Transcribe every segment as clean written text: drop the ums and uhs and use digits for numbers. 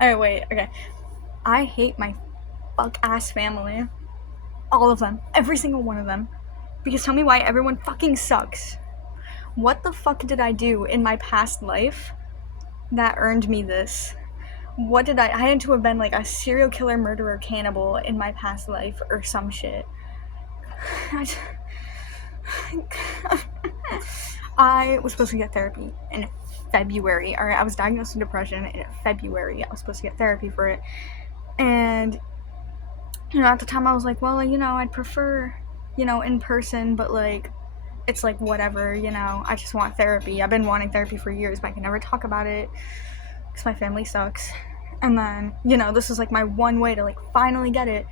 Alright, wait, okay. I hate my fuck-ass family. All of them. Every single one of them. Because tell me why everyone fucking sucks. What the fuck did I do in my past life that earned me this? What did I had to have been like a serial killer, murderer, cannibal in my past life or some shit. I was supposed to get therapy in February. Alright, I was diagnosed with depression in February. I was supposed to get therapy for it. And, at the time I was like, well, I'd prefer, in person, but like, it's like whatever, I just want therapy. I've been wanting therapy for years, but I can never talk about it because my family sucks. And then, this was like my one way to like finally get it.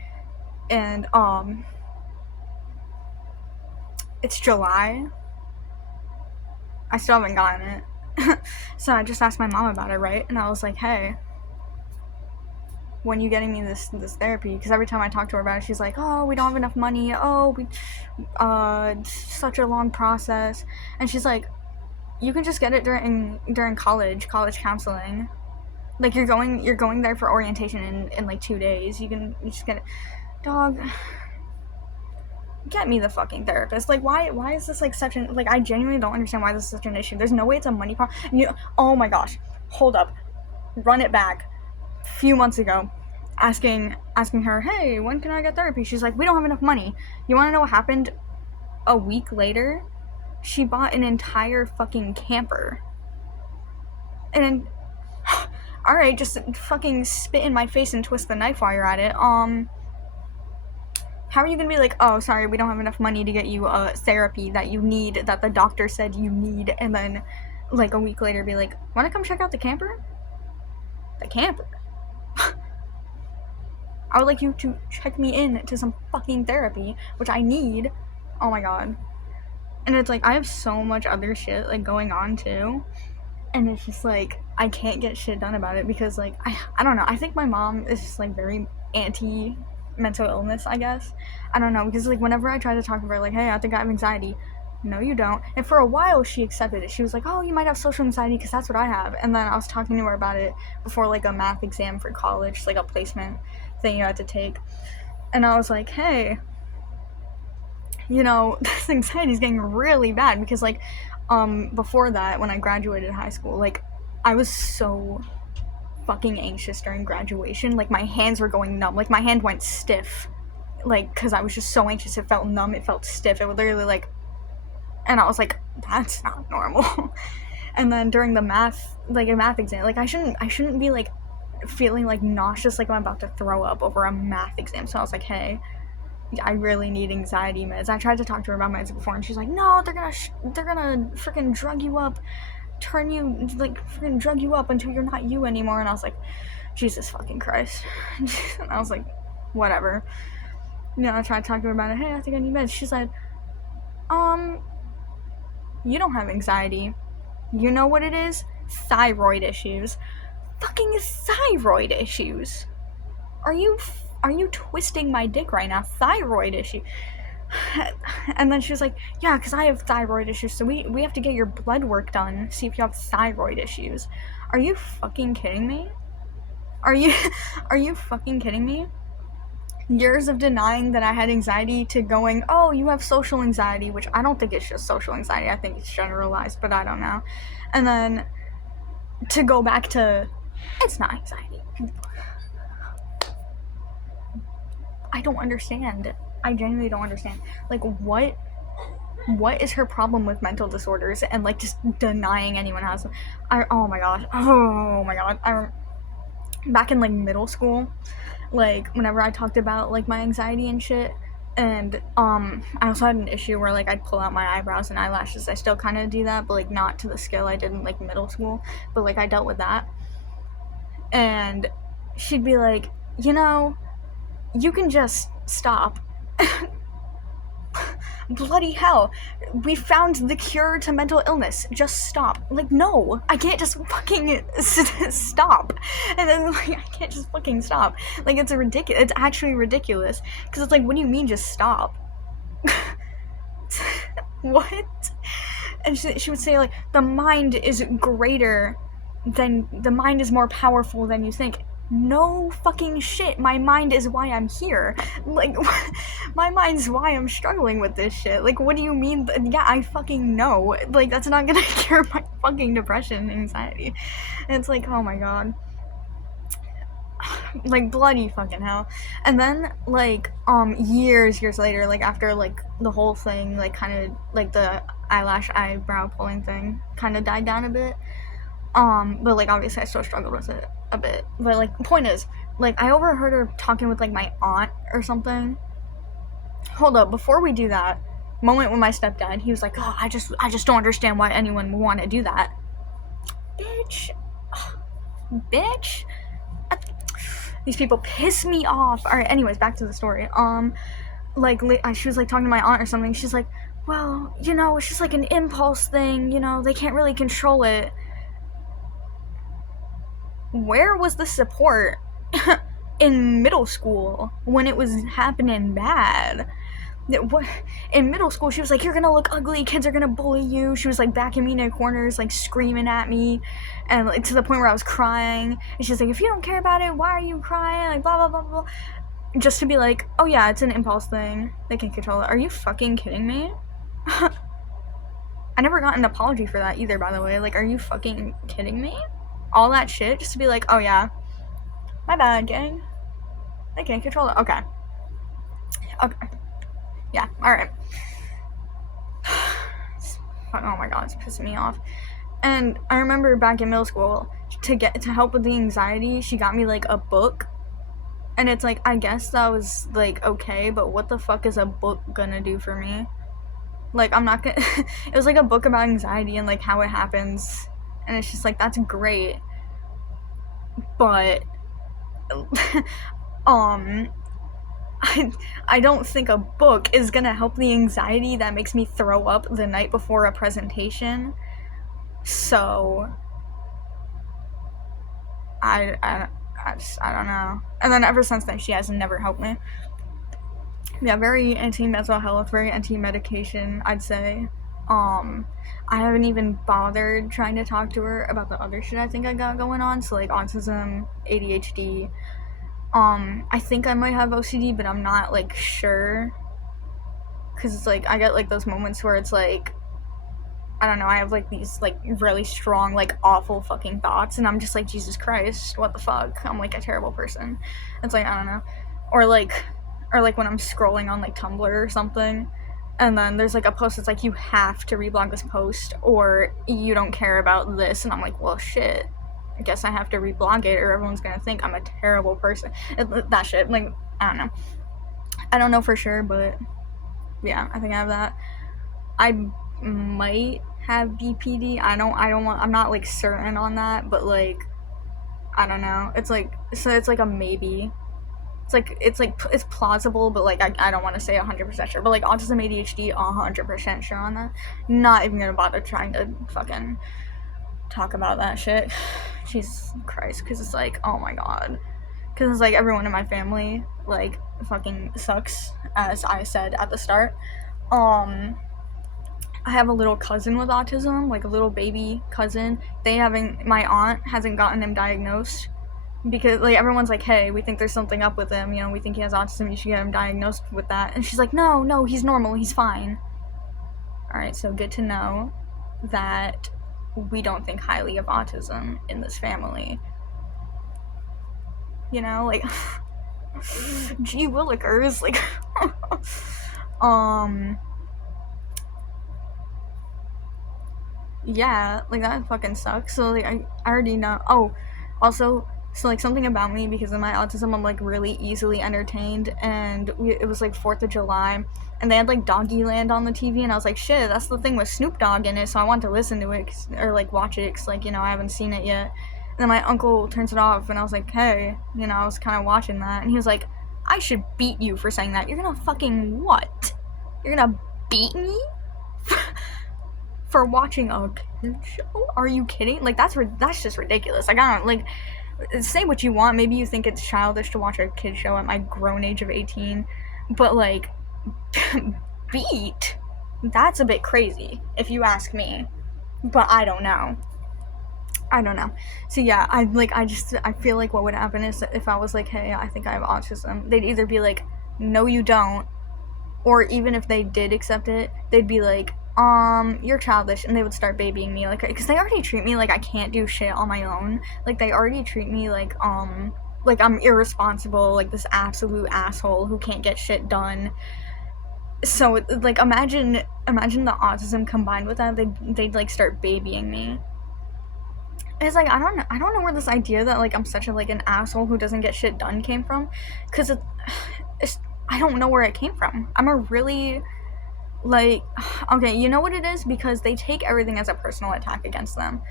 And it's July. I still haven't gotten it. So I just asked my mom about it, right? And I was like, hey, when you getting me this therapy? Because every time I talk to her about it, she's like, oh, we don't have enough money. Oh, such a long process. And she's like, you can just get it during college counseling. Like you're going there for orientation in like 2 days. You just get it. Dog, get me the fucking therapist. Like why is this like such an, like, I genuinely don't understand why this is such an issue. There's no way it's a money problem. Oh my gosh, hold up, run it back. A few months ago, asking her, hey, when can I get therapy? She's like, we don't have enough money. You want to know what happened? A week later, she bought an entire fucking camper. And alright, just fucking spit in my face and twist the knife while you're at it. How are you gonna be like, oh, sorry, we don't have enough money to get you therapy that you need, that the doctor said you need, and then like a week later be like, wanna come check out the camper? The camper? I would like you to check me in to some fucking therapy, which I need. Oh my god. And it's like, I have so much other shit like going on too. And it's just like, I can't get shit done about it because like, I don't know. I think my mom is just like very anti mental illness, I guess. I don't know, because like whenever I try to talk to her, like, hey, I think I have anxiety. No, you don't. And for a while, she accepted it. She was like, oh, you might have social anxiety because that's what I have. And then I was talking to her about it before like a math exam for college, like a placement thing you had to take. And I was like, hey, this anxiety is getting really bad because like, before that, when I graduated high school, like, I was so fucking anxious during graduation. Like, my hands were going numb. Like, my hand went stiff. Like, because I was just so anxious. It felt numb. It felt stiff. It was literally like, and I was like, that's not normal. And then during the math exam, like, I shouldn't be like feeling like nauseous, like I'm about to throw up over a math exam. So I was like, hey, I really need anxiety meds. I tried to talk to her about meds before, and she's like, no, they're gonna freaking drug you up, freaking drug you up until you're not you anymore. And I was like, Jesus fucking Christ. And I was like, whatever. I tried to talk to her about it. Hey, I think I need meds. She said, you don't have anxiety. You know what it is? Thyroid issues. Fucking thyroid issues. Are you twisting my dick right now? Thyroid issue. And then she was like, yeah, because I have thyroid issues, so we have to get your blood work done, see if you have thyroid issues. Are you fucking kidding me? Are you fucking kidding me? Years of denying that I had anxiety to going, oh, you have social anxiety, which I don't think it's just social anxiety. I think it's generalized, but I don't know. And then to go back to, it's not anxiety. I don't understand. I genuinely don't understand. Like, what is her problem with mental disorders and like just denying anyone has them? Oh my god. Back in like middle school, like whenever I talked about like my anxiety and shit, and I also had an issue where like I'd pull out my eyebrows and eyelashes. I still kind of do that, but like not to the scale I did in like middle school, but like I dealt with that. And she'd be like, you can just stop. Bloody hell, we found the cure to mental illness, just stop. Like, no, I can't just fucking stop. And then like, I can't just fucking stop. Like, it's ridiculous. It's actually ridiculous, because it's like, what do you mean just stop? What? And she would say like, the mind is more powerful than you think. No fucking shit. My mind is why I'm here. Like, my mind's why I'm struggling with this shit. Like, what do you mean? Yeah, I fucking know. Like, that's not gonna cure my fucking depression and anxiety. And it's like, oh my god. Like, bloody fucking hell. And then, like, years later, like, after, like, the whole thing, like, kind of, like, the eyebrow pulling thing kind of died down a bit. But, like, obviously I still struggled with it a bit. But, like, the point is, like, I overheard her talking with, like, my aunt or something. Hold up, before we do that, moment when my stepdad, he was like, oh, I just don't understand why anyone would want to do that. Bitch. Bitch. These people piss me off. Alright, anyways, back to the story. Like, she was, like, talking to my aunt or something. She's like, well, you know, it's just, like, an impulse thing, you know, they can't really control it. Where was the support in middle school when it was happening bad? In middle school, she was like, you're gonna look ugly, kids are gonna bully you. She was like backing me into corners, like screaming at me, and like to the point where I was crying. And she's like, if you don't care about it, why are you crying? Like, blah blah blah blah. Just to be like, oh yeah, it's an impulse thing, they can control it. Are you fucking kidding me? I never got an apology for that either, by the way. Like, are you fucking kidding me? All that shit just to be like, oh yeah, my bad, gang. They can't control it. Okay. Yeah, alright. Oh my god, it's pissing me off. And I remember back in middle school, to help with the anxiety, she got me like a book. And it's like, I guess that was like okay, but what the fuck is a book gonna do for me? Like, I'm not gonna it was like a book about anxiety and like how it happens. And it's just like, that's great. But I don't think a book is gonna help the anxiety that makes me throw up the night before a presentation. So I don't know. And then ever since then, she has never helped me. Yeah, very anti-mental health, very anti-medication, I'd say. I haven't even bothered trying to talk to her about the other shit I think I got going on. So like autism, ADHD. I think I might have OCD, but I'm not like sure. Cause it's like I get like those moments where it's like, I don't know, I have like these like really strong, like awful fucking thoughts, and I'm just like, Jesus Christ, what the fuck? I'm like a terrible person. It's like, I don't know. Or like when I'm scrolling on like Tumblr or something, and then there's like a post that's like, you have to reblog this post or you don't care about this, and I'm like, well shit, I guess I have to reblog it or everyone's gonna think I'm a terrible person. That shit, like, I don't know. I don't know for sure, but yeah, I think I have that. I might have BPD. I'm not like certain on that, but like, I don't know. It's like, so it's like a maybe. It's plausible, but like I don't want to say 100% sure. But like autism, ADHD, 100% sure on that. Not even gonna bother trying to fucking talk about that shit. Jesus Christ, because it's like, oh my god. Because it's like everyone in my family like fucking sucks, as I said at the start. I have a little cousin with autism, like a little baby cousin. My aunt hasn't gotten him diagnosed because like everyone's like, hey, we think there's something up with him, you know, we think he has autism, you should get him diagnosed with that. And she's like, no, he's normal, he's fine. Alright, so good to know that we don't think highly of autism in this family. You know, like, gee willikers, like, yeah, like that fucking sucks. So like I already know. Oh, also, so like something about me, because of my autism, I'm like really easily entertained, and it was like 4th of July, and they had like Doggyland on the TV, and I was like, shit, that's the thing with Snoop Dogg in it, so I wanted to listen to it or like watch it, cause like, you know, I haven't seen it yet. And then my uncle turns it off, and I was like, hey, you know, I was kind of watching that, and he was like, I should beat you for saying that. You're gonna fucking what? You're gonna beat me? For watching a kid show? Are you kidding? Like, that's just ridiculous. Like, I don't, like, say what you want. Maybe you think it's childish to watch a kid show at my grown age of 18, but like, beat? That's a bit crazy, if you ask me. But I don't know. I don't know. So yeah, I feel like what would happen is if I was like, hey, I think I have autism, they'd either be like, no, you don't, or even if they did accept it, they'd be like, you're childish, and they would start babying me, like, because they already treat me like I can't do shit on my own. Like, they already treat me like I'm irresponsible, like this absolute asshole who can't get shit done. So, like, imagine the autism combined with that, they'd like start babying me. It's like I don't know where this idea that like I'm such a like an asshole who doesn't get shit done came from, because it's I don't know where it came from. I'm a really like okay, you know what it is, because they take everything as a personal attack against them.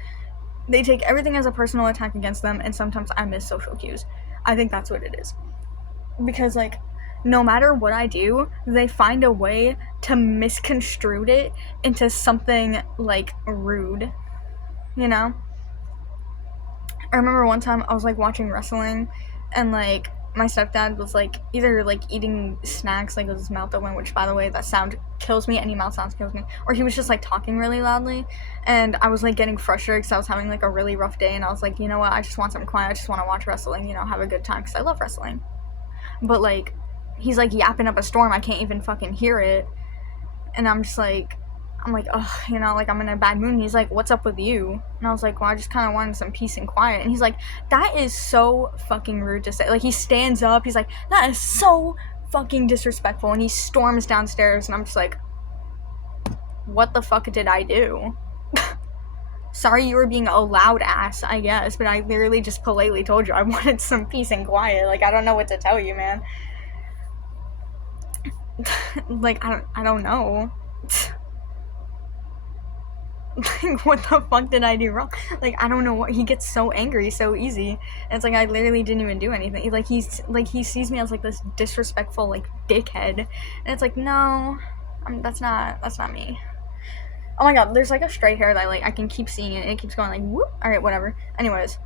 They take everything as a personal attack against them, and sometimes I miss social cues. I think that's what it is, because like no matter what I do, they find a way to misconstrue it into something like rude, you know? I remember one time I was like watching wrestling, and like my stepdad was like either like eating snacks like with his mouth open, which by the way that sound kills me. Any mouth sounds kills me. Or he was just like talking really loudly, and I was like getting frustrated because I was having like a really rough day, and I was like, you know what? I just want something quiet. I just want to watch wrestling. You know, have a good time because I love wrestling. But like, he's like yapping up a storm. I can't even fucking hear it, and I'm like, ugh, you know, like I'm in a bad mood. And he's like, what's up with you? And I was like, well, I just kind of wanted some peace and quiet. And he's like, that is so fucking rude to say. Like, he stands up. He's like, that is so fucking disrespectful. And he storms downstairs. And I'm just like, what the fuck did I do? Sorry you were being a loud ass, I guess. But I literally just politely told you I wanted some peace and quiet. Like, I don't know what to tell you, man. Like, I don't know. Like, what the fuck did I do wrong? Like, I don't know what. He gets so angry so easy. And it's like I literally didn't even do anything. Like, he sees me as like this disrespectful like dickhead, and it's like, no, that's not me. Oh my god, there's like a stray hair that I can keep seeing it, and it keeps going like whoop. All right, whatever. Anyways,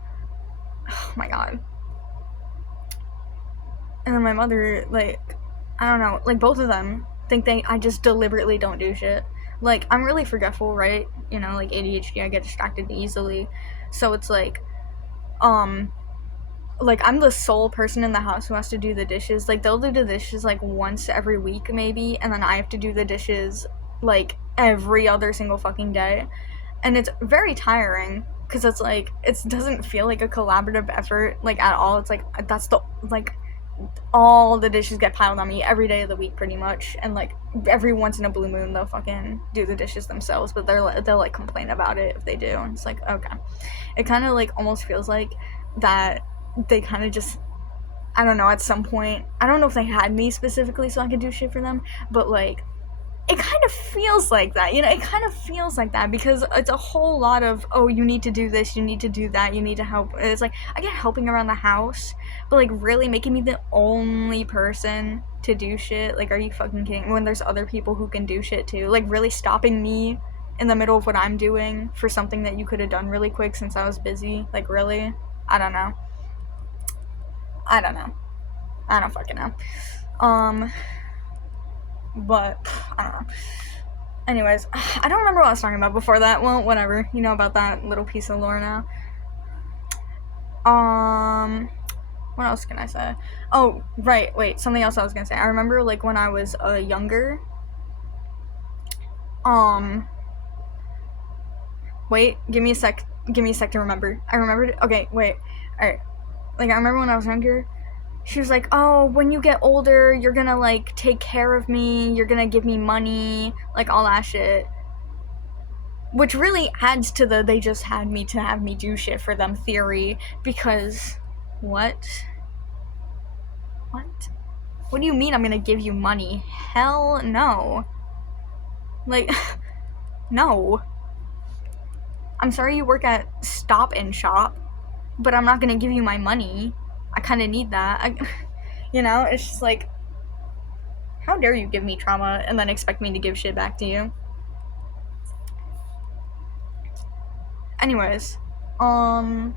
oh my god. And then my mother, like, I don't know, like both of them think I just deliberately don't do shit. Like, I'm really forgetful, right? You know, like ADHD, I get distracted easily. So it's um, like I'm the sole person in the house who has to do the dishes. Like, they'll do the dishes like once every week maybe, and then I have to do the dishes like every other single fucking day. And it's very tiring because it's like it doesn't feel like a collaborative effort like at all. It's like that's the like all the dishes get piled on me every day of the week pretty much, and like every once in a blue moon they'll fucking do the dishes themselves, but they'll like complain about it if they do, and it's like okay. It kind of like almost feels like that they kind of just, I don't know, at some point, I don't know if they had me specifically so I could do shit for them, but like it kind of feels like that, you know. It kind of feels like that because it's a whole lot of, oh, you need to do this, you need to do that, you need to help. It's like I get helping around the house, but like really making me the only person to do shit, like, are you fucking kidding? When there's other people who can do shit too, like really stopping me in the middle of what I'm doing for something that you could have done really quick since I was busy. Like, really? I don't know. I don't know. I don't fucking know. But I don't know. Anyways, I don't remember what I was talking about before that. Well, whatever. You know about that little piece of lore now. What else can I say? Oh, right. Wait, something else I was gonna say. I remember like when I was younger. Wait, give me a sec. Give me a sec to remember. I remembered. Okay, wait. All right. Like I remember when I was younger. She was like, oh, when you get older, you're gonna, like, take care of me, you're gonna give me money, like, all that shit. Which really adds to the they just had me to have me do shit for them theory, because, what? What? What do you mean I'm gonna give you money? Hell no. Like, no. I'm sorry you work at Stop and Shop, but I'm not gonna give you my money. I kind of need that. You know, it's just like, how dare you give me trauma and then expect me to give shit back to you? Anyways, I'm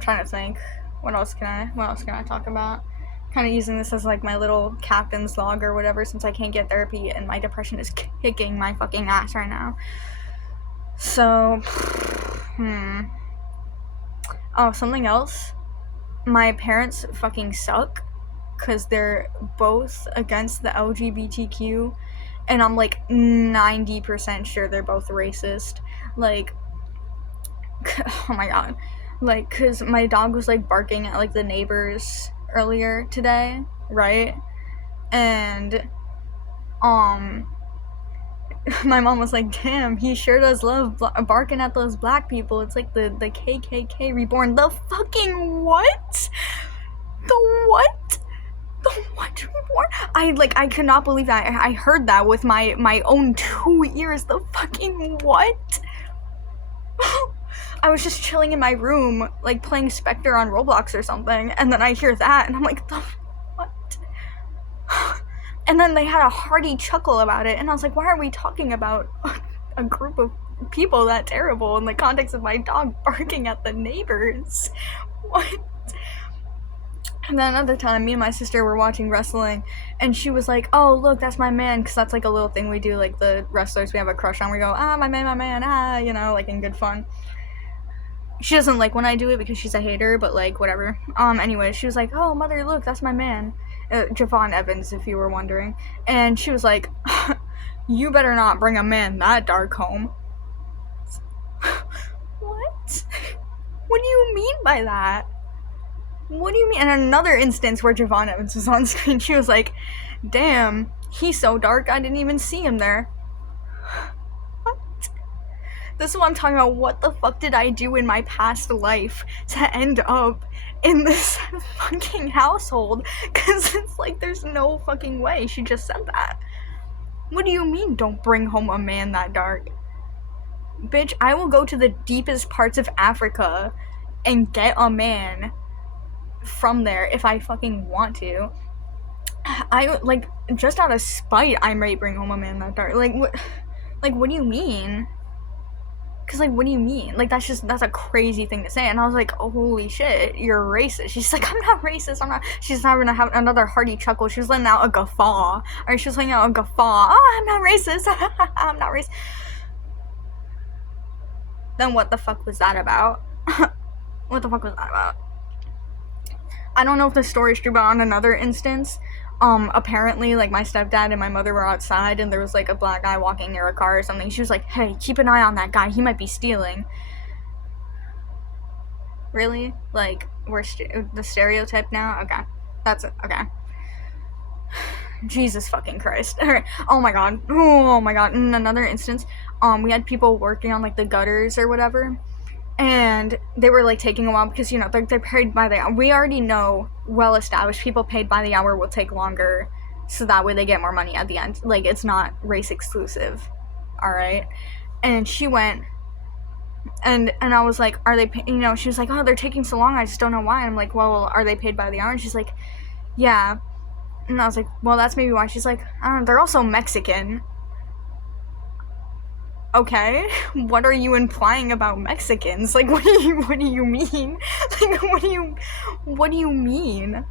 trying to think. What else can I talk about? Kind of using this as like my little captain's log or whatever, since I can't get therapy and my depression is kicking my fucking ass right now. So, oh, something else. My parents fucking suck because they're both against the LGBTQ, and I'm like 90% sure they're both racist. Like, oh my god. Like, because my dog was like barking at like the neighbors earlier today, right? And, my mom was like, damn, he sure does love barking at those black people. It's like the KKK reborn. The fucking what? The what? The what reborn? I could not believe that. I heard that with my own 2 ears. The fucking what? I was just chilling in my room, like playing Spectre on Roblox or something, and then I hear that, and I'm like, the what? And then they had a hearty chuckle about it, and I was like, why are we talking about a group of people that terrible in the context of my dog barking at the neighbors? What? And then another time, me and my sister were watching wrestling, and she was like, oh, look, that's my man, because that's like a little thing we do, like the wrestlers we have a crush on. We go, ah, my man, ah, you know, like in good fun. She doesn't like when I do it because she's a hater, but like, whatever. Anyway, she was like, oh, mother, look, that's my man. Javon Evans, if you were wondering. And she was like, you better not bring a man that dark home. What? What do you mean by that? What do you mean? And another instance where Javon Evans was on screen, she was like, damn, he's so dark, I didn't even see him there. What? This is what I'm talking about. What the fuck did I do in my past life to end up in this fucking household? Because it's like, there's no fucking way she just said that. What do you mean, don't bring home a man that dark? Bitch, I will go to the deepest parts of Africa and get a man from there if I fucking want to. I, like, just out of spite, I might bring home a man that dark. Like, what do you mean? Because, like, what do you mean? Like, that's a crazy thing to say. And I was like, oh, holy shit, you're racist. She's like, I'm not racist, I'm not. She's having to have another hearty chuckle. She was letting out a guffaw. Or she was letting out a guffaw. Oh, I'm not racist. I'm not racist. Then what the fuck was that about? What the fuck was that about? I don't know if the story's true, but on another instance, apparently, like, my stepdad and my mother were outside, and there was, like, a black guy walking near a car or something. She was like, hey, keep an eye on that guy, he might be stealing. Really? Like, we're the stereotype now? Okay. That's it. Okay. Jesus fucking Christ. Alright. Oh my god. In another instance, we had people working on, like, the gutters or whatever, and they were like taking a while because, you know, they're paid by the hour. We already know, well established, people paid by the hour will take longer, so that way they get more money at the end. Like, it's not race exclusive. All right. And she went, and I was like, are they you know, she was like, oh, they're taking so long, I just don't know why. And I'm like, well, are they paid by the hour? And she's like, yeah. And I was like, well, that's maybe why. She's like, I don't know, they're also Mexican. Okay, what are you implying about Mexicans? Like, what do you mean? Like, what do you mean?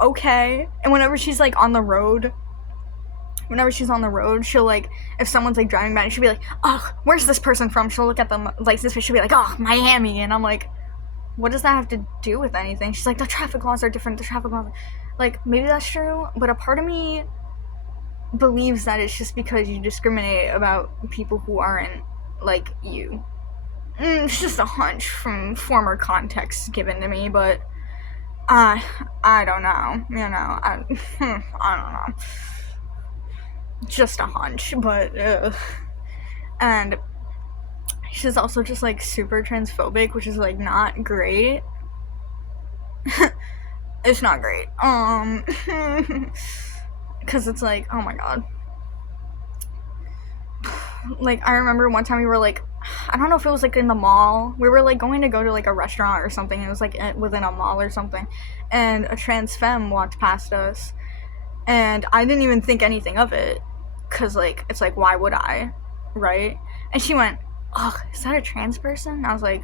Okay. And whenever she's, like, on the road, she'll, like, if someone's, like, driving by, she'll be like, oh, where's this person from? She'll look at them, like, this, she'll be like, oh, Miami. And I'm like, what does that have to do with anything? She's like, the traffic laws are different, like, maybe that's true, but a part of me believes that it's just because you discriminate about people who aren't like you. It's just a hunch from former contexts given to me, but I don't know. You know, I don't know. Just a hunch, but and she's also just like super transphobic, which is like not great. It's not great. Because it's like, oh my god. Like, I remember one time we were like, I don't know if it was like in the mall. We were like going to go to like a restaurant or something. It was like within a mall or something. And a trans femme walked past us. And I didn't even think anything of it. Because, like, it's like, why would I? Right? And she went, oh, is that a trans person? And I was like,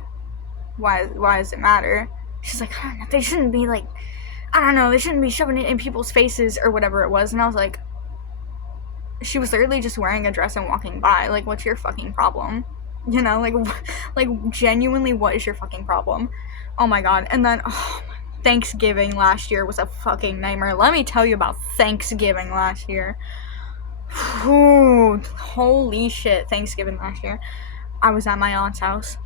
why does it matter? She's like, I don't know, they shouldn't be like, I don't know, they shouldn't be shoving it in people's faces or whatever it was. And I was like, she was literally just wearing a dress and walking by. Like, what's your fucking problem? You know, like genuinely, what is your fucking problem? Oh my god. And then, Thanksgiving last year was a fucking nightmare. Let me tell you about Thanksgiving last year. Ooh, holy shit, Thanksgiving last year. I was at my aunt's house,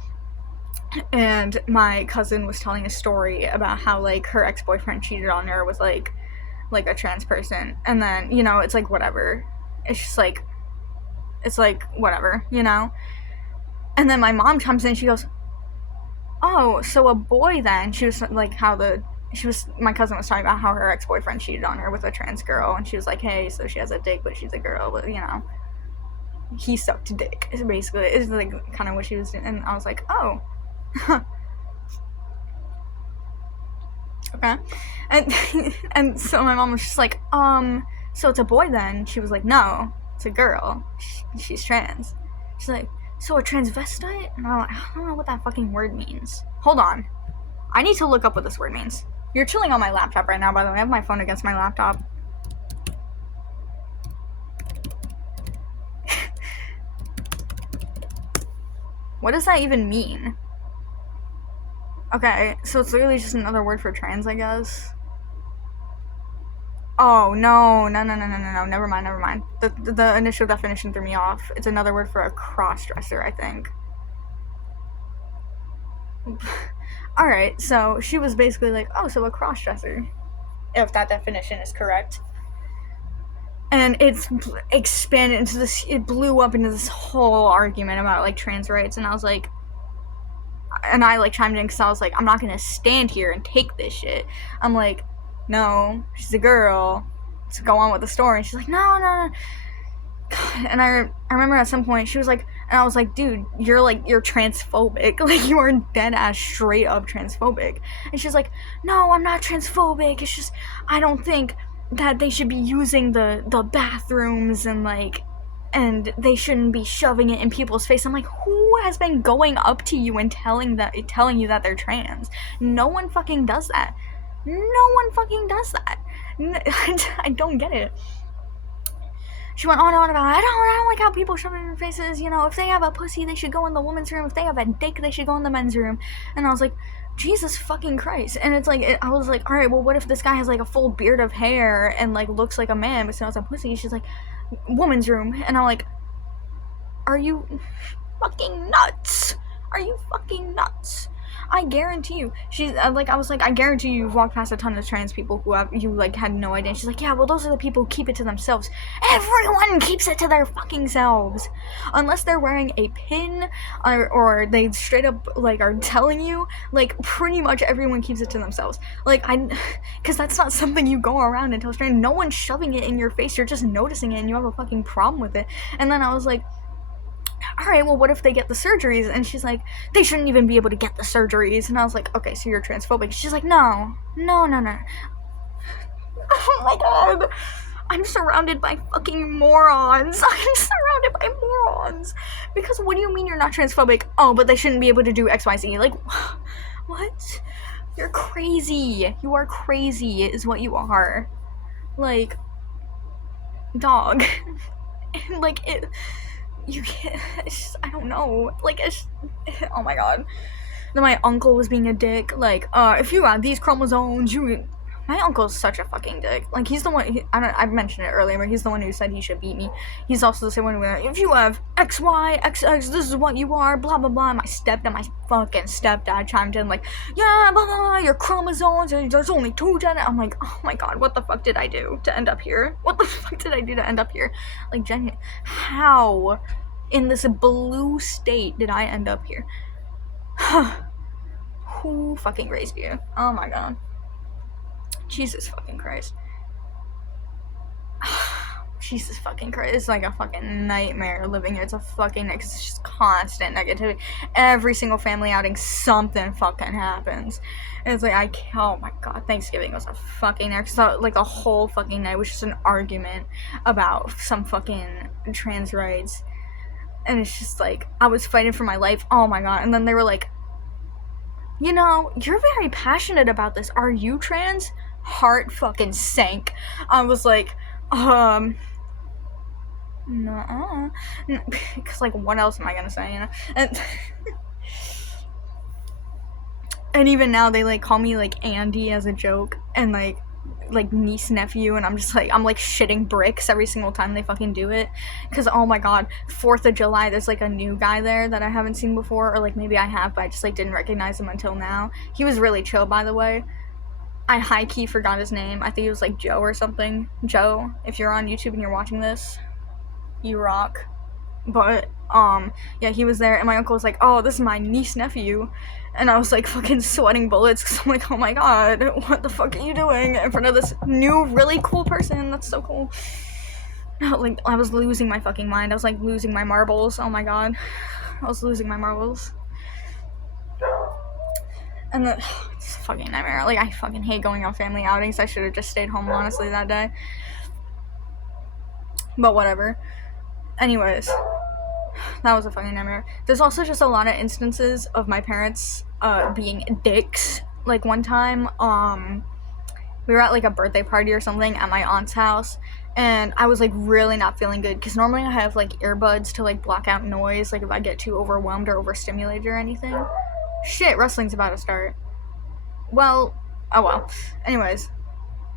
and my cousin was telling a story about how, like, her ex-boyfriend cheated on her with, like a trans person. And then, you know, it's like, whatever. It's just like, it's like, whatever, you know? And then my mom comes in, she goes, oh, so a boy then. She was like, my cousin was talking about how her ex-boyfriend cheated on her with a trans girl, and she was like, hey, so she has a dick, but she's a girl, but, you know, he sucked dick, basically, is like kind of what she was doing. And I was like, oh. Okay. And so my mom was just like, so it's a boy then? She was like, no, it's a girl. She's trans. She's like, so a transvestite? And I'm like, I don't know what that fucking word means. Hold on. I need to look up what this word means. You're chilling on my laptop right now, by the way. I have my phone against my laptop. What does that even mean? Okay, so it's literally just another word for trans, I guess. Oh, no, never mind. The initial definition threw me off. It's another word for a cross-dresser, I think. Alright, so she was basically like, oh, so a cross-dresser, if that definition is correct. And it's expanded into this, it blew up into this whole argument about, like, trans rights, and I was like, and I, like, chimed in because I was like, I'm not gonna stand here and take this shit. I'm like, no, she's a girl, let's go on with the story. And she's like, no. God. And I remember at some point she was like, and I was like, dude, you're transphobic. Like, you are dead ass straight up transphobic. And she's like, no, I'm not transphobic. It's just, I don't think that they should be using the bathrooms and, like, and they shouldn't be shoving it in people's face. I'm like, who has been going up to you and telling you that they're trans? No one fucking does that. I don't get it. She went on about, I don't like how people shove it in their faces, you know, if they have a pussy, they should go in the woman's room, if they have a dick, they should go in the men's room. And I was like, Jesus fucking Christ. And it's like, I was like, alright, well, what if this guy has, like, a full beard of hair and, like, looks like a man but still has a pussy? She's like, woman's room. And I'm like, are you fucking nuts? I guarantee you. She's like, I was like, I guarantee you've walked past a ton of trans people who you, like, had no idea. And she's like, yeah, well, those are the people who keep it to themselves. Everyone keeps it to their fucking selves, unless they're wearing a pin, or they straight up, like, are telling you. Like, pretty much everyone keeps it to themselves. Like, because that's not something you go around and tell strangers. No one's shoving it in your face. You're just noticing it, and you have a fucking problem with it. And then I was like, alright, well, what if they get the surgeries? And she's like, they shouldn't even be able to get the surgeries. And I was like, okay, so you're transphobic. She's like, no. Oh my god. I'm surrounded by fucking morons. Because what do you mean you're not transphobic? Oh, but they shouldn't be able to do XYZ. Like, what? You're crazy. You are crazy is what you are. Like, dog. Like, you can't, I don't know, like, oh my god. Then my uncle was being a dick, like, if you have these chromosomes, my uncle's such a fucking dick. Like, he's the one, I mentioned it earlier, but he's the one who said he should beat me. He's also the same one who went, if you have XY, XX, this is what you are, blah, blah, blah. My fucking stepdad chimed in, like, yeah, blah, blah, blah, your chromosomes, there's only 2 genetic. I'm like, oh my god, what the fuck did I do to end up here? Like, genuine, how in this blue state did I end up here? Who fucking raised you? Oh my god. Jesus fucking Christ. Jesus fucking Christ. It's like a fucking nightmare living here. It's just constant negativity. Every single family outing, something fucking happens. And it's like, oh my god, Thanksgiving was a fucking nightmare. So, like, the whole fucking night was just an argument about some fucking trans rights. And it's just like, I was fighting for my life. Oh my god. And then they were like, you know, you're very passionate about this. Are you trans? Heart fucking sank. I was like, No, because like, what else am I gonna say? You know, and even now they like call me like Andy as a joke, and like niece nephew, and I'm like shitting bricks every single time they fucking do it, because oh my god, 4th of July, there's like a new guy there that I haven't seen before, or like maybe I have, but I just like didn't recognize him until now. He was really chill, by the way. I high-key forgot his name. I think it was like Joe or something. Joe, if you're on YouTube and you're watching this, you rock. But yeah, he was there, and my uncle was like, oh, this is my niece nephew, and I was like fucking sweating bullets, because I'm like, oh my god, what the fuck are you doing in front of this new really cool person? That's so cool. Like, I was losing my fucking mind. I was like losing my marbles. Oh my god, I was losing my marbles. And it's a fucking nightmare. Like, I fucking hate going on family outings. I should have just stayed home, honestly, that day. But whatever. Anyways, that was a fucking nightmare. There's also just a lot of instances of my parents being dicks. Like, one time, we were at like a birthday party or something at my aunt's house, and I was like really not feeling good, because normally I have like earbuds to like block out noise, like if I get too overwhelmed or overstimulated or anything. Shit, wrestling's about to start. Well, oh well. Anyways,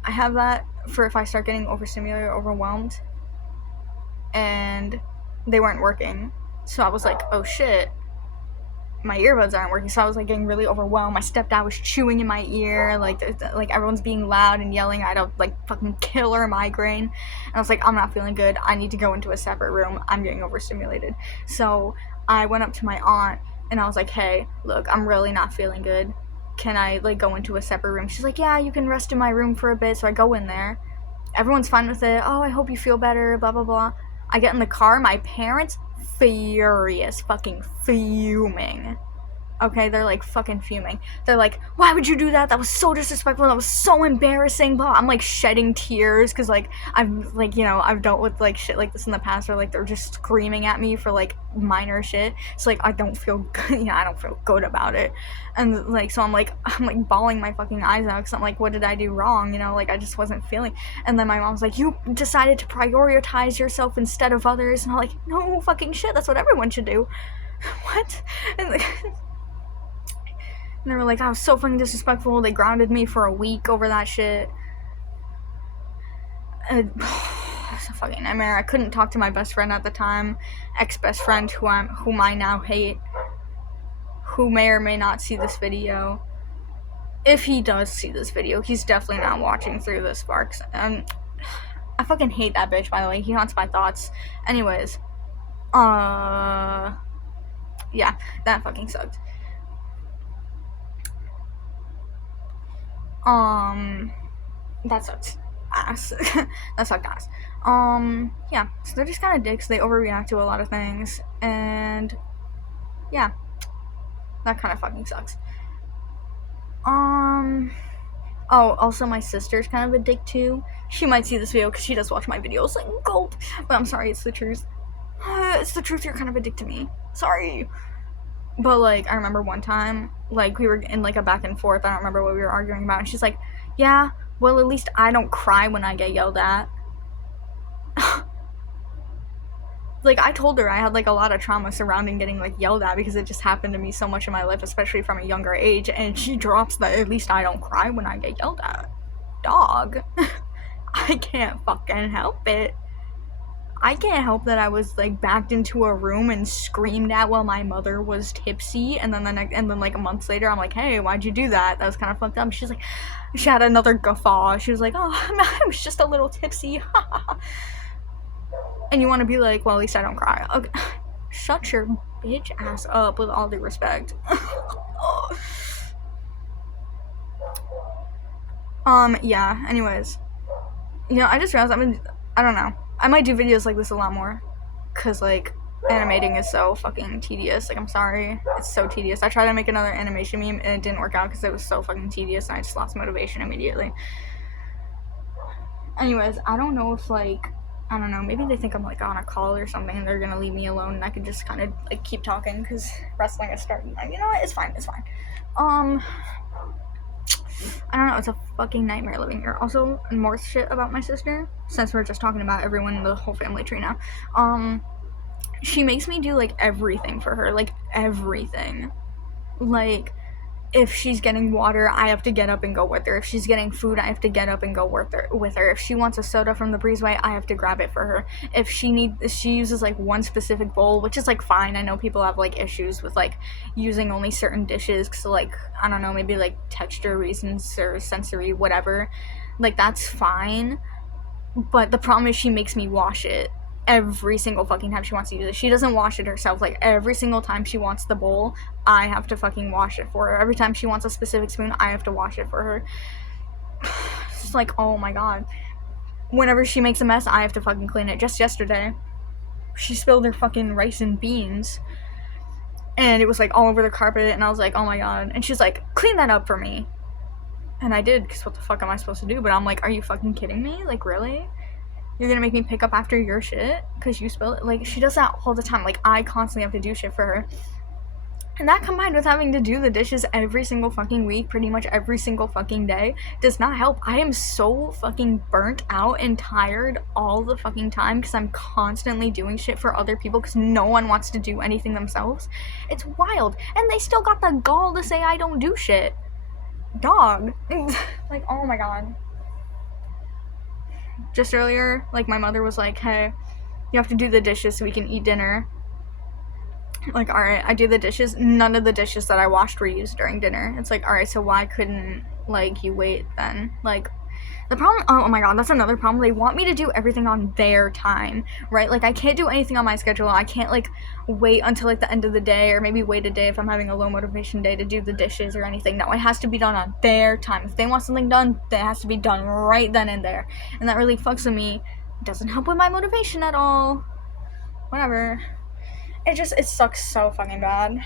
I have that for if I start getting overstimulated or overwhelmed, and they weren't working. So I was like, oh shit, my earbuds aren't working. So I was like getting really overwhelmed. My stepdad was chewing in my ear, like everyone's being loud and yelling. I had a like fucking killer migraine, and I was like, I'm not feeling good. I need to go into a separate room. I'm getting overstimulated. So I went up to my aunt and I was like, hey, look, I'm really not feeling good. Can I like go into a separate room? She's like, yeah, you can rest in my room for a bit. So I go in there. Everyone's fine with it. Oh, I hope you feel better, blah blah blah. I get in the car. My parents furious, fucking fuming. Okay, they're like fucking fuming. They're like, why would you do that? That was so disrespectful. That was so embarrassing. Blah. I'm like shedding tears, because like I've like, you know, I've dealt with like shit like this in the past, where like they're just screaming at me for like minor shit. So like I don't feel good. You know, I don't feel good about it. And like, so I'm like bawling my fucking eyes out, because I'm like, what did I do wrong? You know, like I just wasn't feeling. And then my mom's like, you decided to prioritize yourself instead of others. And I'm like, no fucking shit. That's what everyone should do. What? And like, and they were like, I was so fucking disrespectful. They grounded me for a week over that shit. It's a fucking nightmare. I couldn't talk to my best friend at the time, ex-best friend whom I now hate, who may or may not see this video. If he does see this video, he's definitely not watching through this, Sparks. I fucking hate that bitch, by the way. He haunts my thoughts. Anyways, yeah, that fucking sucked. That sucks ass. That sucked ass. Yeah, so they're just kind of dicks. They overreact to a lot of things, and yeah, that kind of fucking sucks. Oh, also my sister's kind of a dick too. She might see this video because she does watch my videos, like, gulp. But I'm sorry, it's the truth. It's the truth, you're kind of a dick to me. Sorry. But, like, I remember one time, like, we were in, like, a back and forth. I don't remember what we were arguing about. And she's like, yeah, well, at least I don't cry when I get yelled at. Like, I told her I had, like, a lot of trauma surrounding getting, like, yelled at, because it just happened to me so much in my life, especially from a younger age. And she drops that at least I don't cry when I get yelled at. Dog. I can't fucking help it. I can't help that I was like backed into a room and screamed at while my mother was tipsy, and then like a month later, I'm like, hey, why'd you do that? That was kind of fucked up. She's like, she had another guffaw. She was like, oh, I was just a little tipsy. And you want to be like, well, at least I don't cry. Okay. Shut your bitch ass up, with all due respect. Yeah. Anyways, you know, I just realized I don't know. I might do videos like this a lot more, because, like, animating is so fucking tedious. Like, I'm sorry. It's so tedious. I tried to make another animation meme, and it didn't work out because it was so fucking tedious, and I just lost motivation immediately. Anyways, I don't know if, like, I don't know, maybe they think I'm, like, on a call or something, and they're gonna leave me alone, and I could just kind of, like, keep talking, because wrestling is starting. You know what? It's fine. It's fine. I don't know, it's a fucking nightmare living here. Also, more shit about my sister, since we're just talking about everyone in the whole family tree now. She makes me do, like, everything for her. Like, everything. Like, if she's getting water, I have to get up and go with her. If she's getting food, I have to get up and go with her. If she wants a soda from the breezeway, I have to grab it for her. If she uses like one specific bowl, which is like fine. I know people have like issues with like using only certain dishes because like, I don't know, maybe like texture reasons or sensory whatever. Like that's fine. But the problem is she makes me wash it every single fucking time she wants to use it. She doesn't wash it herself. Like every single time she wants the bowl, I have to fucking wash it for her. Every time she wants a specific spoon, I have to wash it for her. It's like, oh my god. Whenever she makes a mess, I have to fucking clean it. Just yesterday, she spilled her fucking rice and beans, and it was like all over the carpet, and I was like, oh my god. And she's like, clean that up for me. And I did, because what the fuck am I supposed to do? But I'm like, are you fucking kidding me? Like, really? You're gonna make me pick up after your shit because you spilled it? Like, she does that all the time. Like, I constantly have to do shit for her. And that combined with having to do the dishes every single fucking week, pretty much every single fucking day, does not help. I am so fucking burnt out and tired all the fucking time because I'm constantly doing shit for other people because no one wants to do anything themselves. It's wild. And they still got the gall to say I don't do shit. Dog. Like, oh my god. Just earlier, like, my mother was like, hey, you have to do the dishes so we can eat dinner. Like, alright, I do the dishes. None of the dishes that I washed were used during dinner. It's like, alright, so why couldn't, like, you wait then? Like, the problem, oh my god, that's another problem. They want me to do everything on their time, right? Like, I can't do anything on my schedule. I can't, like, wait until, like, the end of the day, or maybe wait a day if I'm having a low motivation day to do the dishes or anything. No, it has to be done on their time. If they want something done, that has to be done right then and there. And that really fucks with me. It doesn't help with my motivation at all. Whatever. It sucks so fucking bad.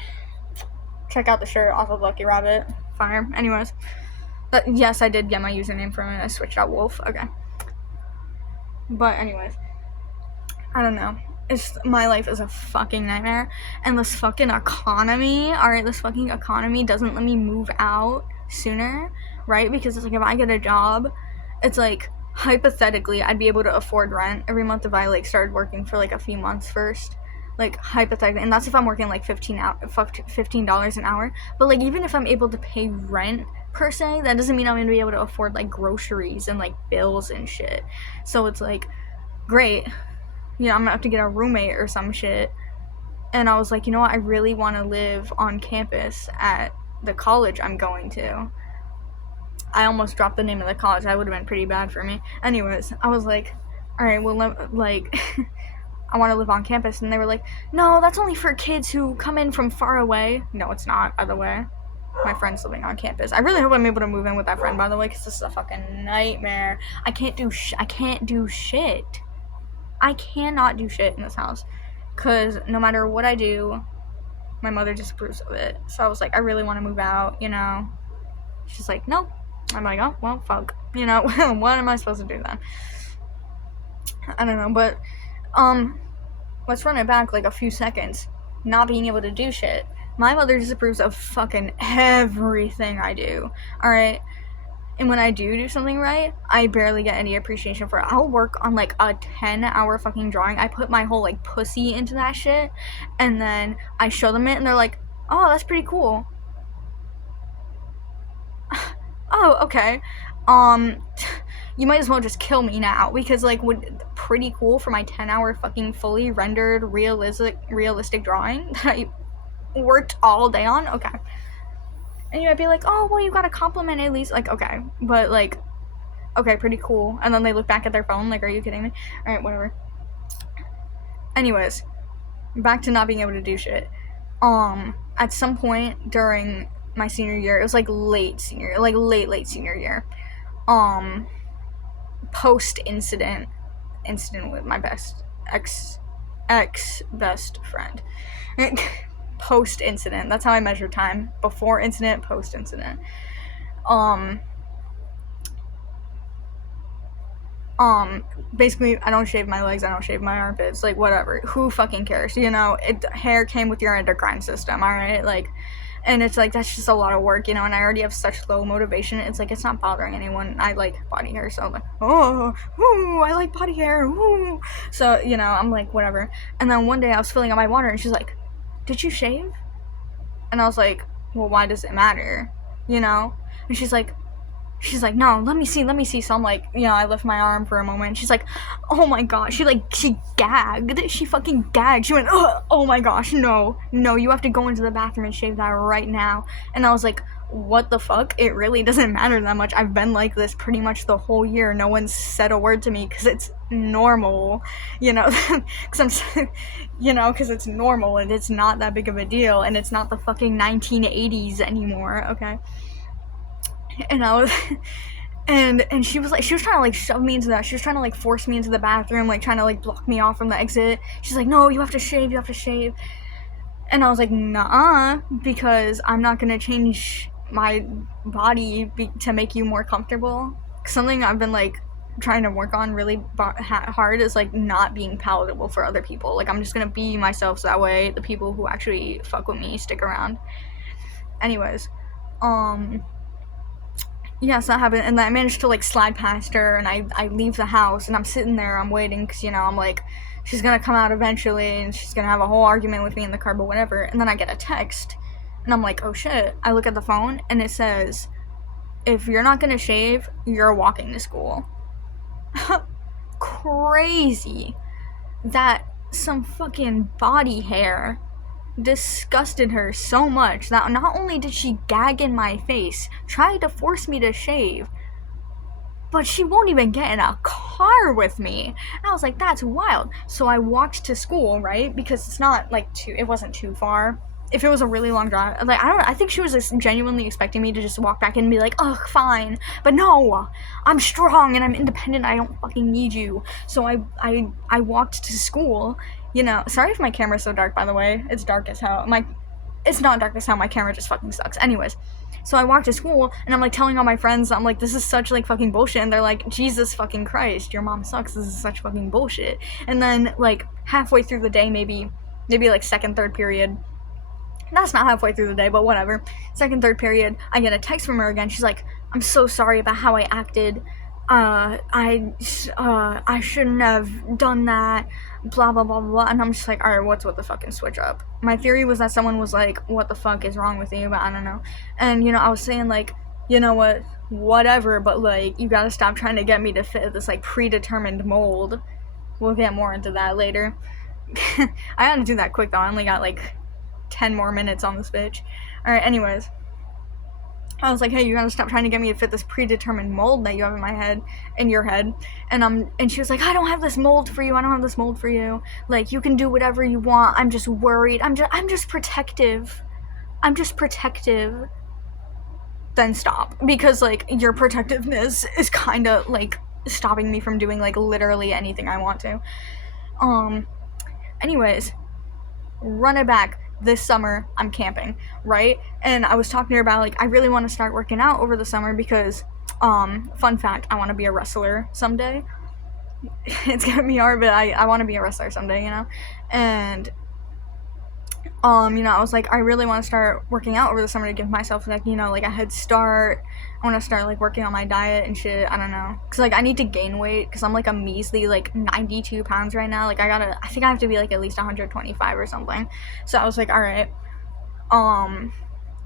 Check out the shirt off of Lucky Rabbit. Fire. Anyways. But yes, I did get my username from it. I switched out Wolf. Okay. But anyways. I don't know. My life is a fucking nightmare. And this fucking economy, alright, this fucking economy doesn't let me move out sooner, right? Because it's like, if I get a job, it's like, hypothetically, I'd be able to afford rent every month if I, like, started working for, like, a few months first. Like, hypothetically, and that's if I'm working, like, $15 an hour. But, like, even if I'm able to pay rent, per se, that doesn't mean I'm gonna be able to afford, like, groceries and, like, bills and shit. So it's like, great. You know, I'm gonna have to get a roommate or some shit. And I was like, you know what, I really want to live on campus at the college I'm going to. I almost dropped the name of the college. That would have been pretty bad for me. Anyways, I was like, alright, well, like... I want to live on campus. And they were like, no, that's only for kids who come in from far away. No, it's not, by the way. My friend's living on campus. I really hope I'm able to move in with that friend, by the way, because this is a fucking nightmare. I can't do shit. I cannot do shit in this house. Because no matter what I do, my mother disapproves of it. So I was like, I really want to move out, you know. She's like, no. I'm like, oh, well, fuck. You know, what am I supposed to do then? I don't know, but... let's run it back like a few seconds. Not being able to do shit. My mother disapproves of fucking everything I do. Alright? And when I do something right, I barely get any appreciation for it. I'll work on like a 10-hour fucking drawing. I put my whole like pussy into that shit. And then I show them it and they're like, oh, that's pretty cool. Oh, okay. You might as well just kill me now, because, like, pretty cool for my 10-hour fucking fully rendered realistic drawing that I worked all day on? Okay. And you might be like, oh, well, you got a compliment at least. Like, okay. But, like, okay, pretty cool. And then they look back at their phone, like, are you kidding me? Alright, whatever. Anyways, back to not being able to do shit. At some point during my senior year, it was, like, late senior year, post-incident with my ex-best friend. Post-incident. That's how I measure time. Before incident, post-incident. Basically, I don't shave my legs, I don't shave my armpits, like, whatever. Who fucking cares, you know? Hair came with your endocrine system, alright? Like, And it's like, that's just a lot of work, and I already have such low motivation. It's like, it's not bothering anyone. I like body hair, so I'm like, oh, ooh, I like body hair, ooh. So, I'm like, whatever. And then one day I was filling up my water, and she's like, did you shave? And I was like, well, why does it matter? And she's like, no, let me see. So I'm like, I lift my arm for a moment. She's like, oh my gosh. She gagged. She fucking gagged. She went, oh my gosh, no, you have to go into the bathroom and shave that right now. And I was like, what the fuck? It really doesn't matter that much. I've been like this pretty much the whole year. No one's said a word to me because it's normal, because because it's normal and it's not that big of a deal, and it's not the fucking 1980s anymore, okay? And I was, and she was trying to like shove me into that. She was trying to like force me into the bathroom, like trying to like block me off from the exit. She's like, no, you have to shave. And I was like, nah, because I'm not gonna change my body to make you more comfortable. Something I've been like trying to work on really hard is like not being palatable for other people. Like, I'm just gonna be myself, so that way the people who actually fuck with me stick around. Anyways, yes, that happened, and I managed to like slide past her, and I leave the house, and I'm sitting there, I'm waiting, because I'm like, she's gonna come out eventually, and she's gonna have a whole argument with me in the car, but whatever. And then I get a text, and I'm like, oh shit. I look at the phone, and it says, if you're not gonna shave, you're walking to school. Crazy that some fucking body hair disgusted her so much that not only did she gag in my face, try to force me to shave, but she won't even get in a car with me. And I was like, that's wild. So I walked to school, right? Because it's not like it wasn't too far. If it was a really long drive, like, I think she was just genuinely expecting me to just walk back in and be like, ugh, fine. But no, I'm strong and I'm independent. I don't fucking need you. So I walked to school, sorry if my camera's so dark, by the way. It's dark as hell. It's not dark as hell, my camera just fucking sucks. Anyways, so I walked to school, and I'm like telling all my friends, I'm like, this is such like fucking bullshit. And they're like, Jesus fucking Christ, your mom sucks. This is such fucking bullshit. And then like halfway through the day, maybe like second, third period, that's not halfway through the day, but whatever, second, third period, I get a text from her again. She's like, I'm so sorry about how I acted. I shouldn't have done that, blah, blah, blah, blah. And I'm just like, alright, what's with the fucking switch up? My theory was that someone was like, what the fuck is wrong with you? But I don't know. And, I was saying, like, you know what, whatever, but, like, you gotta stop trying to get me to fit this, like, predetermined mold. We'll get more into that later. I had to do that quick, though. I only got, like, 10 more minutes on this bitch. Alright, anyways. I was like, hey, you gotta stop trying to get me to fit this predetermined mold that you have in your head. And she was like, I don't have this mold for you. Like, you can do whatever you want. I'm just worried. I'm just protective. Then stop. Because, like, your protectiveness is kind of, like, stopping me from doing, like, literally anything I want to. Anyways, run it back. This summer, I'm camping, right? And I was talking to her about, like, I really want to start working out over the summer because, fun fact, I want to be a wrestler someday. It's gonna be hard, but I want to be a wrestler someday, And, I was like, I really want to start working out over the summer to give myself, like, like a head start. I want to start, like, working on my diet and shit. I don't know. Because, like, I need to gain weight because I'm, like, a measly, like, 92 pounds right now. Like, I think I have to be, like, at least 125 or something. So I was like, all right. I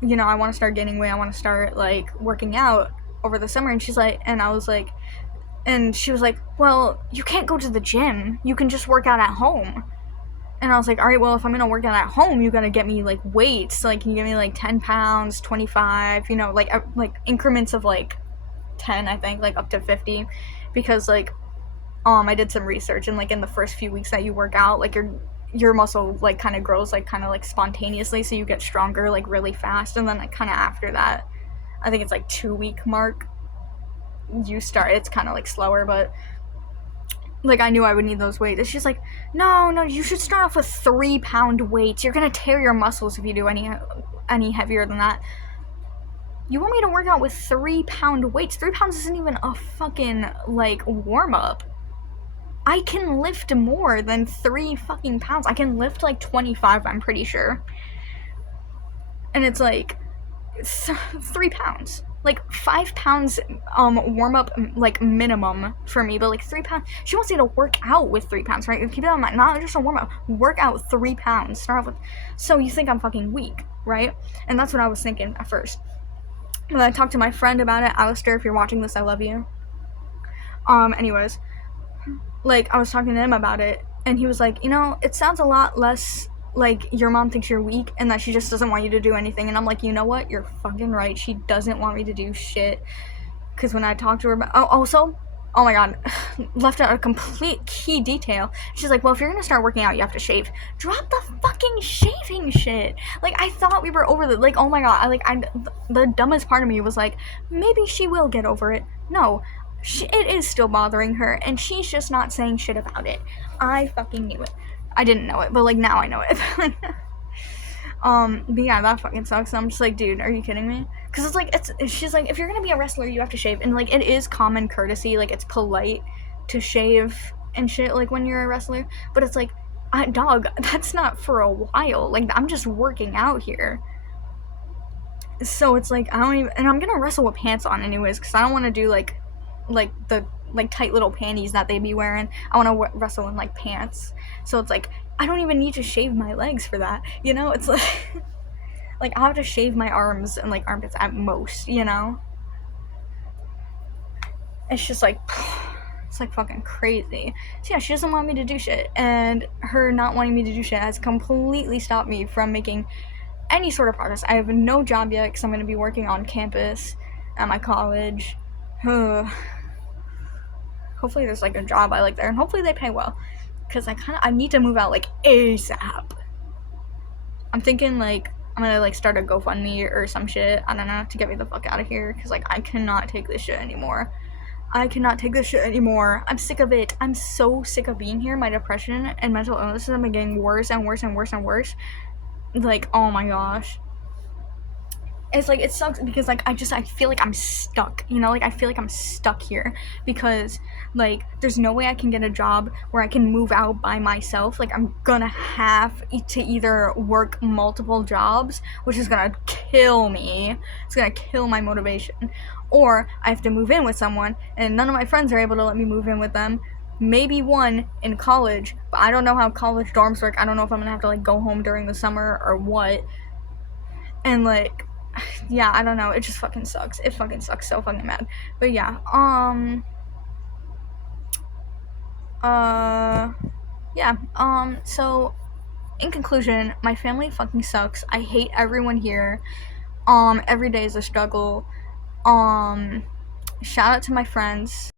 want to start gaining weight. I want to start, like, working out over the summer. And she was like, well, you can't go to the gym. You can just work out at home. And I was like, all right, well, if I'm going to work out at home, you got to get me, like, weights. Like, can you give me, like, 10 pounds, 25, like increments of, like, 10, I think, like, up to 50. Because, like, I did some research, and, like, in the first few weeks that you work out, like, your muscle, like, kind of grows, like, kind of, like, spontaneously, so you get stronger, like, really fast. And then, like, kind of after that, I think it's, like, 2-week mark, it's kind of, like, slower, but... like, I knew I would need those weights. And she's like, no, you should start off with 3-pound weights. You're gonna tear your muscles if you do any heavier than that. You want me to work out with 3-pound weights? 3 pounds isn't even a fucking, like, warm-up. I can lift more than 3 fucking pounds. I can lift, like, 25, I'm pretty sure. and it's like 3 pounds. Like 5 pounds warm up like minimum for me, but like 3 pounds. She wants me to work out with 3 pounds, right? Keep that in mind. Not just a warm up. Work out 3 pounds. Start off with. So you think I'm fucking weak, right? And that's what I was thinking at first. When I talked to my friend about it, Alistair, if you're watching this, I love you. Anyways, like I was talking to him about it, and he was like, it sounds a lot less like your mom thinks you're weak and that she just doesn't want you to do anything. And I'm like, you know what? You're fucking right. She doesn't want me to do shit. Because when I talked to her about, also, oh my god, left out a complete key detail. She's like, well, if you're gonna start working out, you have to shave. Drop the fucking shaving shit. Like, I thought we were over the, like, oh my god, the dumbest part of me was like, maybe she will get over it. No, it is still bothering her, and she's just not saying shit about it. I fucking knew it. I didn't know it, but like now I know it. But yeah, that fucking sucks. I'm just like, dude, are you kidding me? Because it's like, she's like, if you're gonna be a wrestler, you have to shave, and like it is common courtesy, like it's polite to shave and shit, like when you're a wrestler. But it's like, dog, that's not for a while. Like I'm just working out here. So it's like I don't even, and I'm gonna wrestle with pants on anyways, because I don't want to do like the tight little panties that they be wearing. I want to wrestle in like pants. So it's like I don't even need to shave my legs for that. It's like like I have to shave my arms and like armpits at most. It's just like it's like fucking crazy. So yeah, she doesn't want me to do shit, and her not wanting me to do shit has completely stopped me from making any sort of progress. I have no job yet because I'm going to be working on campus at my college. Hopefully there's like a job I like there, and hopefully they pay well, because I need to move out like ASAP. I'm thinking like I'm gonna like start a GoFundMe or some shit, I don't know, to get me the fuck out of here, because like I cannot take this shit anymore. I'm sick of it. I'm so sick of being here. My depression and mental illnesses have been getting worse and worse and worse and worse. Like, oh my gosh. It's like, it sucks because like I feel like I'm stuck, like I feel like I'm stuck here because like there's no way I can get a job where I can move out by myself. Like I'm gonna have to either work multiple jobs, which is gonna kill me. It's gonna kill my motivation. Or I have to move in with someone, and none of my friends are able to let me move in with them. Maybe one in college, but I don't know how college dorms work. I don't know if I'm gonna have to like go home during the summer or what. And like, yeah, I don't know. It just fucking sucks. It fucking sucks so fucking mad. But yeah, so in conclusion, my family fucking sucks. I hate everyone here. Every day is a struggle. Shout out to my friends.